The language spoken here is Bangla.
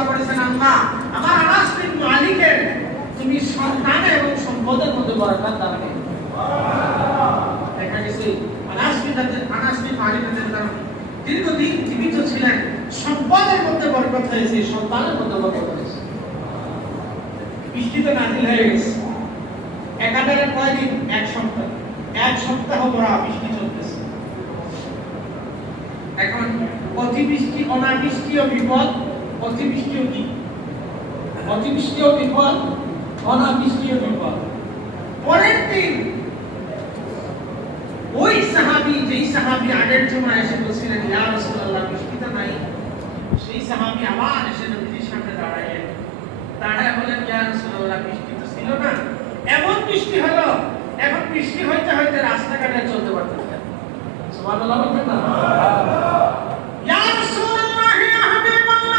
দোয়া করেছেন, আল্লাহ আমার আনাস বিন মালিকের তুমি সন্তান এবং সম্পদের মধ্যে বরকত দান করো। দেখা গেছে আনাস বিন মালিক দীর্ঘদিন জীবিত ছিলেন, সম্পদের মধ্যে বরকত হয়েছে, সন্তানের মধ্যে বরকত হয়েছে। বৃষ্টি তো নাজিল হয়ে গেছে, একাধারে কয়দিন? এক সপ্তাহ পড়া বৃষ্টি চলতেছে। এখন অতিবৃষ্টি, অনাবৃষ্টিও বিপদ, অতিবৃষ্টিও কি? অতিবৃষ্টিও বিপদ, অনাবৃষ্টিও বিপদ। পরের দিন ওই সাহাবী, যেই সাহাবী আগের জমা এসে বলছিলেন ইয়া রাসূলুল্লাহ বৃষ্টি তো নাই, সেই সাহাবী আবার এসে নবীজির সামনে দাঁড়ালেন, দাঁড়ায় বলেন ইয়া রাসূলুল্লাহ বৃষ্টি তো ছিল না, এমন বৃষ্টি হলো, এখন বৃষ্টি হইতে হইতে রাস্তাঘাটে চলতে পারতেন না। সুবহানাল্লাহ বলবেন না?